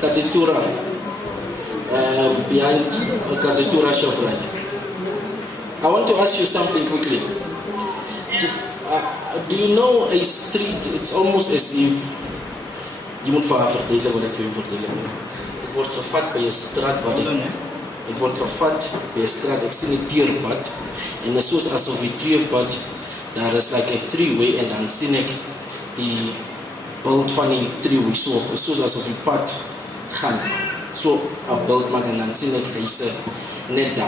Katitura, behind Katitura ShopRite. I want to ask you something quickly. Do you know a street? It's almost as if je moet vertellen wat ik voor je vertellen. Het wordt gevat bij een straat waar het wordt gevat bij een straat. Ik zie een tierpad en het is alsof die tierpad daar is like a three-way en dan zie ik die beeld van die three-way zo. Het is alsof die pad gaan. Zo een beeld maken en dan zie ik huizen.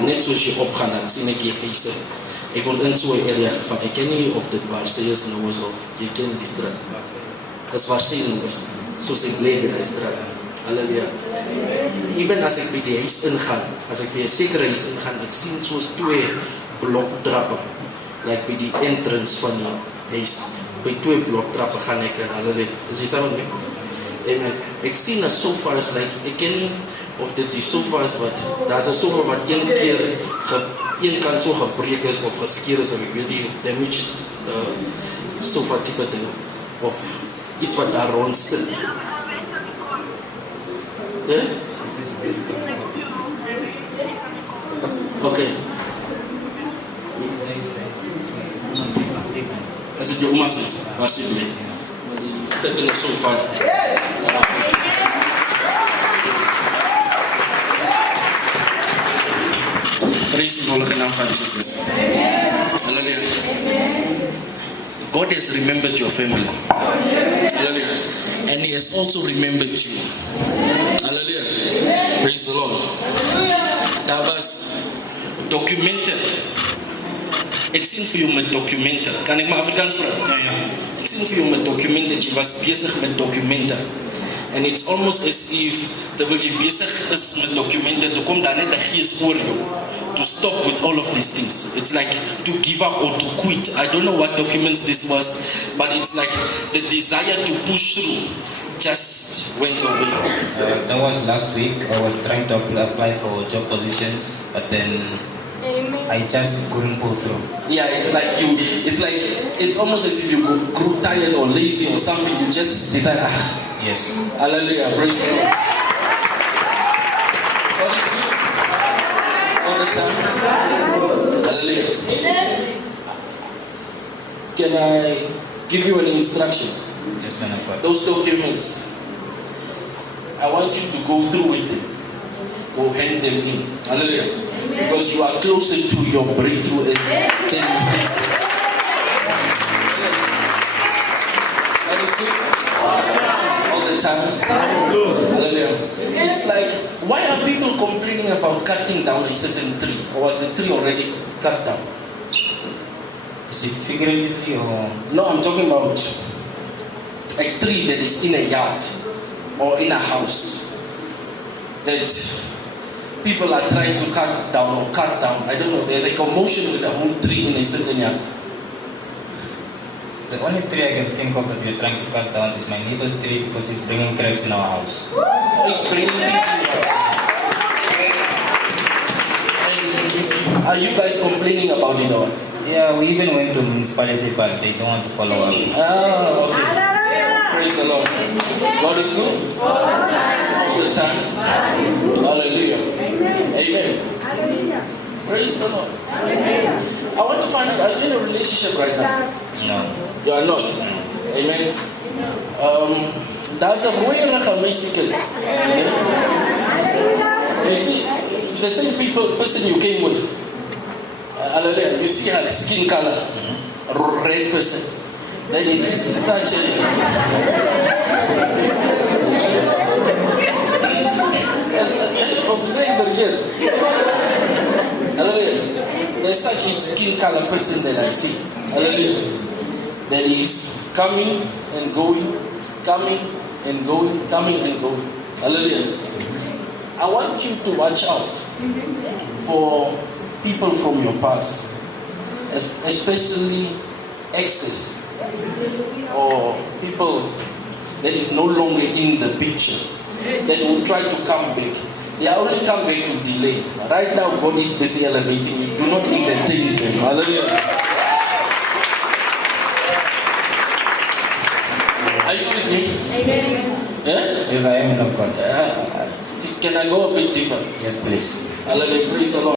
Net zoals je opgaat, dan zie ik je huizen. Ik word in zo'n area gevat. Ik ken niet of dit waar ze is of je kent die straat. Dat is waar ze is. Zoals ik leef in die straat. Halleluja. Even als ik bij die huis inga, als ik bij een zekere huis inga, ik zie zoals 2 bloktrappen. Like bij die entrance van die huis. Bij 2 bloktrappen ga ik en halleluja. Is je samen met me? Amen. Ik zie een sofa is like, ik ken niet of dit die sofa is wat, daar is een sofa wat één kant zo gebreken is of geskeerd is of ik weet niet, damaged sofa type ding. Of iets wat daar rond zit. Ja? Oké. Is het je oma's is? Waar zit je? Die zit in de sofa. Praise the Lord in our Jesus. Hallelujah. God has remembered your family. Hallelujah. And He has also remembered you. Hallelujah. Praise the Lord. That was documented. Ik zie voor jou met documenten. Kan ik maar Afrikaans praten? Ja. Ik zie voor jou met documenten. Je was bezig met documenten. And it's almost as if terwijl je bezig is met documenten, er komt daar net een geest voor jou. To stop with all of these things. It's like to give up or to quit. I don't know what documents this was, but it's like the desire to push through just went away. That was last week. I was trying to apply for job positions, but then I just couldn't pull through. Yeah, it's almost as if you grew tired or lazy or something. You just decide, yes. Hallelujah, praise the Lord. All the time. Hallelujah. Can I give you an instruction? Yes, man of God. Those documents, I want you to go through with them. Go hand them in. Hallelujah. Because you are closer to your breakthrough than you think. That is good. All the time. Hallelujah. It's like, why are people complaining about cutting down a certain tree? Or was the tree already cut down? Is it figuratively or? No, I'm talking about a tree that is in a yard or in a house that people are trying to cut down. I don't know, there's a commotion with the whole tree in a certain yard. The only tree I can think of that we are trying to cut down is my neighbor's tree because it's bringing cracks in our house. It's bringing things in your house. And are you guys complaining about it or? Yeah, we even went to municipality, but they don't want to follow up. Ah, okay. Praise the Lord. God is good. All the time. Hallelujah. Amen. Hallelujah. Praise the Lord. I want to find out, are you in a relationship right now? No. You are not. Amen. That's a mooie basically. You see, the same person you came with. Hallelujah. You see her skin color, red person. That is such a. Hallelujah. There's such a skin color person that I see. Hallelujah. That is coming and going, coming and going, coming and going. Hallelujah. I want you to watch out for people from your past, especially exes or people that is no longer in the picture that will try to come back. They only come back to delay. Right now, God is busy elevating you. Do not entertain them. Hallelujah. Are you with me? Amen. Eh? Yes, I am man of God. Can I go a bit deeper? Yes, please. Hallelujah. Praise the Lord.